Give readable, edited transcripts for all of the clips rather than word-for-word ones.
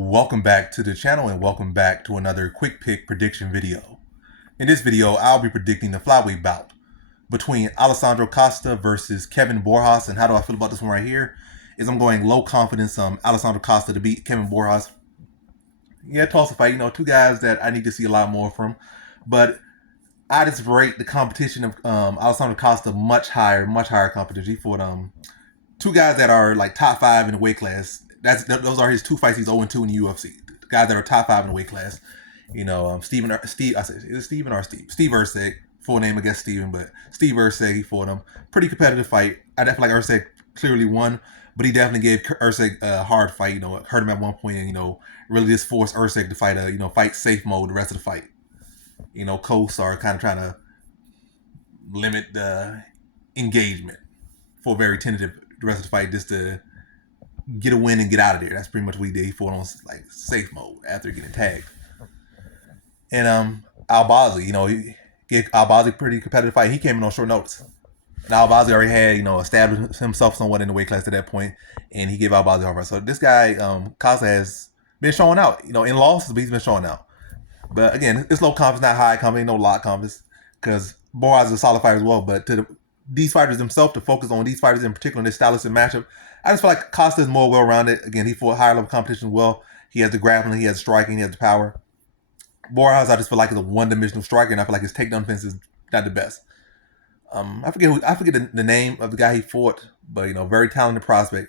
Welcome back to the channel and welcome back to another quick pick prediction video. In this video, I'll be predicting the flyweight bout between Alessandro Costa versus Kevin Borjas. And how do I feel about this one right here? Is I'm going low confidence Alessandro Costa to beat Kevin Borjas. Yeah, toss a fight. Two guys that I need to see a lot more from. But I just rate the competition of Alessandro Costa much higher competition. He fought two guys that are like top 5 in the weight class. Those are his two fights. He's 0-2 in the UFC. The guys that are top 5 in the weight class. Steve Erceg. Full name, I guess, Steven, but Steve Erceg, he fought him. Pretty competitive fight. I definitely like Erceg clearly won, but he definitely gave Erceg a hard fight. Hurt him at one point, and really just forced Erceg to fight safe mode the rest of the fight. Coast are kind of trying to limit the engagement for very tentative the rest of the fight just to get a win and get out of there. That's pretty much what he did. He fought on like safe mode after getting tagged. And Albazi, he gave Albazi a pretty competitive fight. He came in on short notice. And Albazi already had, established himself somewhat in the weight class to that point, and he gave Albazi a hard fight. So this guy, Costa, has been showing out. In losses, but he's been showing out. But again, it's low confidence, not high confidence, no lot confidence, because Borjas is a solid fighter as well. But these fighters themselves, to focus on these fighters in particular in this stylistic matchup, I just feel like Costa is more well-rounded. Again, he fought higher level competition as well. He has the grappling, he has the striking, he has the power. Borjas, I just feel like is a one-dimensional striker, and I feel like his takedown defense is not the best. I forget the name of the guy he fought, but very talented prospect.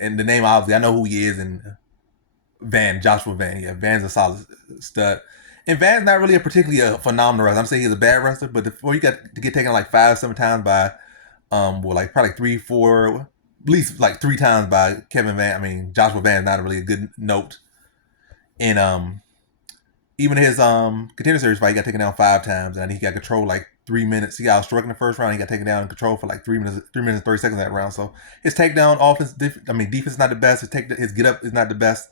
And the name, obviously, I know who he is. And Joshua Van. Yeah, Van's a solid stud. And Van's not really a particularly phenomenal wrestler. I'm saying he's a bad wrestler, but before you got to get taken like 5-7 times by, probably 3, 4, at least like 3 times by Kevin Van. I mean, Joshua Van is not really a good note. And even his contender series fight, he got taken down 5 times, and he got control like 3 minutes. He got struck in the first round. He got taken down in control for like 3 minutes and 30 seconds that round. So his takedown offense, defense is not the best. His get up is not the best.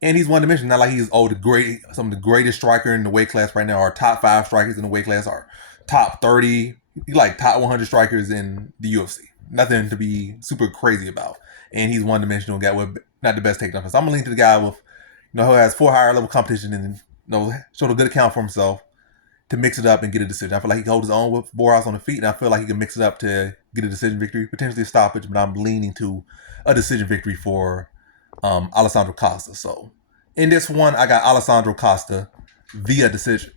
And he's one dimension. Not like he's some of the greatest striker in the weight class right now, or top 5 strikers in the weight class, or top 30, like top 100 strikers in the UFC. Nothing to be super crazy about. And he's one dimensional guy with not the best takedown. So I'm gonna lean to the guy with, who has 4 higher level competition and showed a good account for himself to mix it up and get a decision. I feel like he can hold his own with Borjas on the feet, and I feel like he can mix it up to get a decision victory, potentially a stoppage. But I'm leaning to a decision victory for Alessandro Costa. So in this one, I got Alessandro Costa via decision.